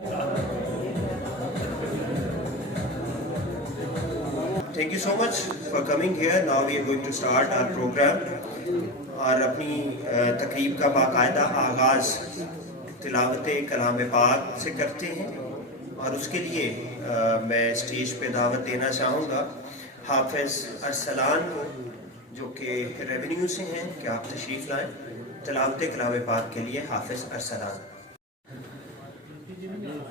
Thank you so much for coming here. Now we are going to start our program. और अपनी तकरीब का बाकायदा आगाज़ तिलावत कलाम पाक से करते हैं और उसके लिए मैं स्टेज पे दावत देना चाहूँगा हाफिज़ अरसलान को, जो कि रेवेन्यू से हैं, कि आप तशरीफ़ लाएँ तिलावत कलाम पाक के लिए। हाफिज़ अरसलान।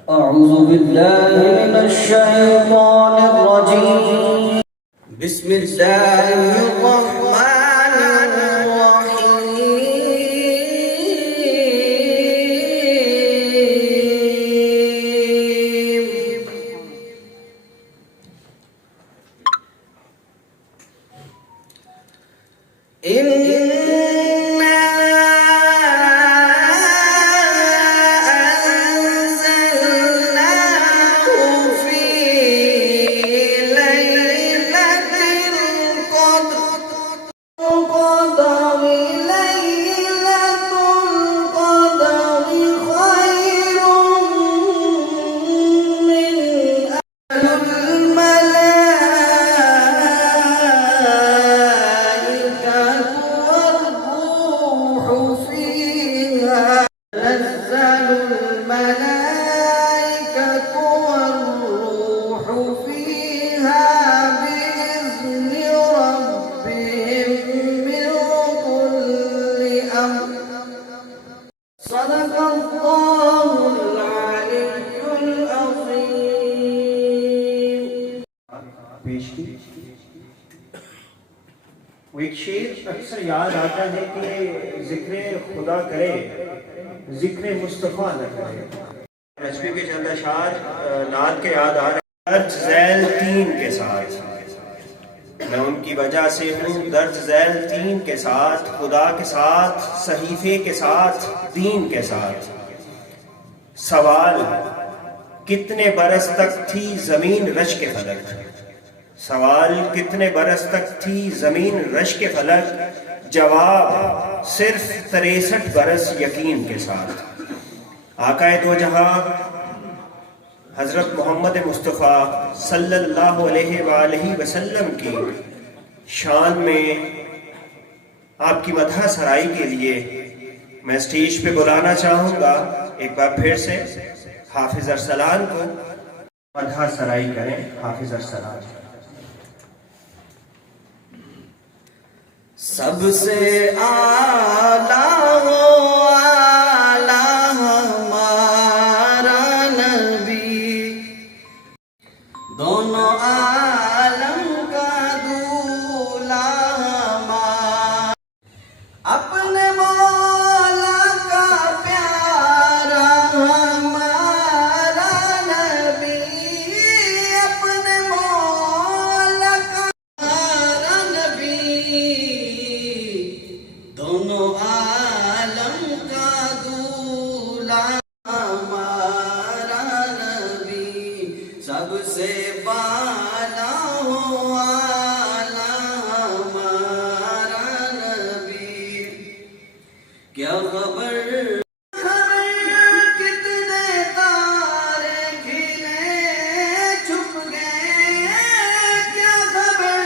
अऊज़ु बिल्लाहि मिनश शैतानिर रजीम। बिस्मिल्लाहिर रहमानिर रहीम। वो एक शेर अक्सर याद आता है कि जिक्र खुदा करे, जिक्र मुस्तफ़ा न करे। रजबी के चंद अशार नात के याद आ रहे, दर्ज झैल तीन के साथ मैं उनकी वजह से हूँ, दर्ज झैल तीन के साथ, खुदा के साथ, सहीफे के साथ, दीन के साथ। सवाल कितने बरस तक थी जमीन रश के फलक, सवाल कितने बरस तक थी जमीन रश के फलक, जवाब सिर्फ 63 बरस यकीन के साथ। आकाए दो जहां हजरत मोहम्मद मुस्तफ़ा सल्लल्लाहु अलैहि वसल्लम की शान में आपकी मदह सराई के लिए मैं स्टेज पे बुलाना चाहूँगा एक बार फिर से हाफिज़ अरसलान को। मदह सराई करें हाफिज़ अरसलान। सबसे आला हो आला हमारा नबी, दोनों आलम का दूल्हा हमारा, अपने मौला का प्यारा हमारा नबी, अपने मौला का प्यारा नबी, दोनों आलम का दूल्हा हमारा नबी, सबसे बाला हो आला हमारा नबी। क्या खबर कितने तारे खिले छुप गए, क्या खबर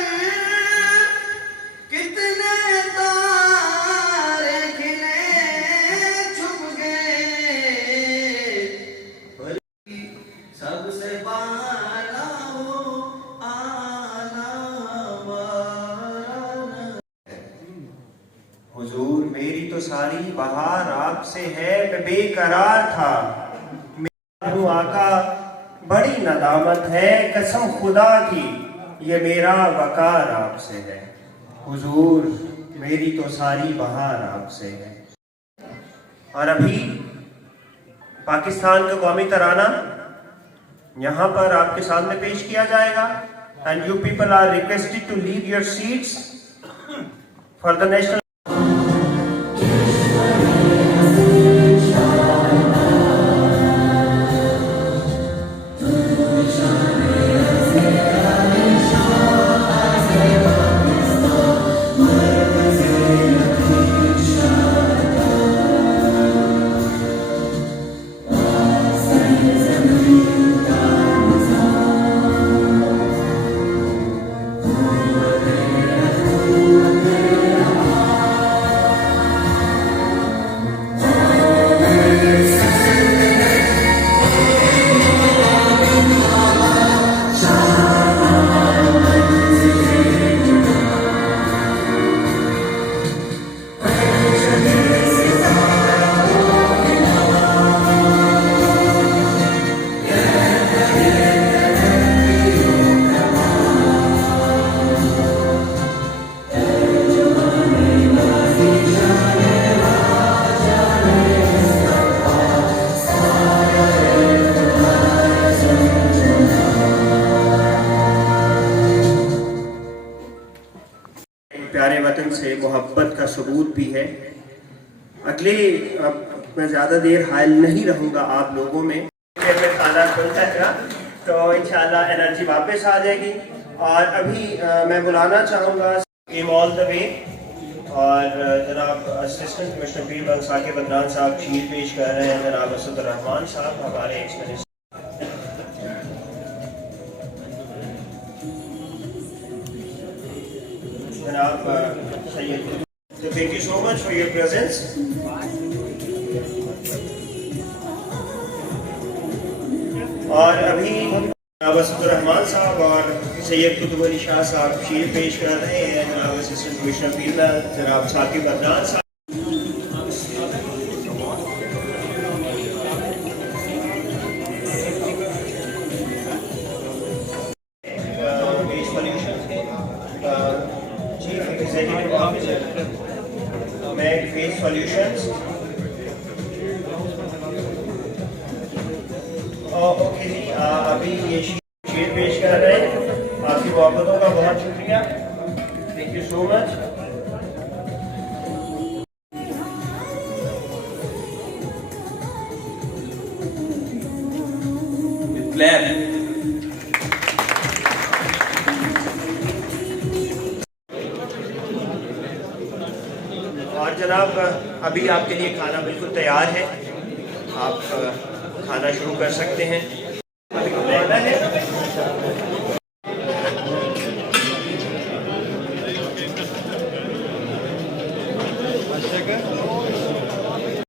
कितने तारे खिले छुप गए, सबसे बाला हो आला हमारा। हुजूर मेरी तो सारी बहार आपसे है, मैं बेकरार था, मेरा हूँ आका बड़ी नदामत है, कसम खुदा की ये मेरा वकार आपसे है। हुजूर मेरी तो सारी बहार आपसे है। और अभी पाकिस्तान का कौमी तराना यहाँ पर आपके सामने पेश किया जाएगा। And you people are requested to leave your seats for the national. Is वतन से मोहब्बत का सबूत भी है। अगले अब मैं ज़्यादा देर हायल नहीं रहूँगा आप लोगों में, खाना खुल जाएगा तो इंशाल्लाह एनर्जी वापस आ जाएगी। और अभी मैं बुलाना चाहूँगा ऑल द वे और जनाब असिस्टेंट कमिश्नर पीर बंग साकिब अदनान साहब शीर पेश कर रहे हैं। जनाब असदुर्रहमान साहब हमारे एक्स मिनिस्टर। जनाब Syed, thank you so much for your presence. और अभी जनाब असदुर्रहमान साहब और सैयद कुतुब अली शाह साहब शीर पेश कर रहे हैं। जनाब असिस्टेंट कमिश्नर पीर जनाब साकिब अदनान साहब। Chief executive officer Face Solutions. Okay जी, अभी ये शीट पेश कर रहे हैं। आपकी मोहब्बतों का बहुत शुक्रिया, थैंक यू सो मच। और जनाब अभी आपके लिए खाना बिल्कुल तैयार है, आप खाना शुरू कर सकते हैं।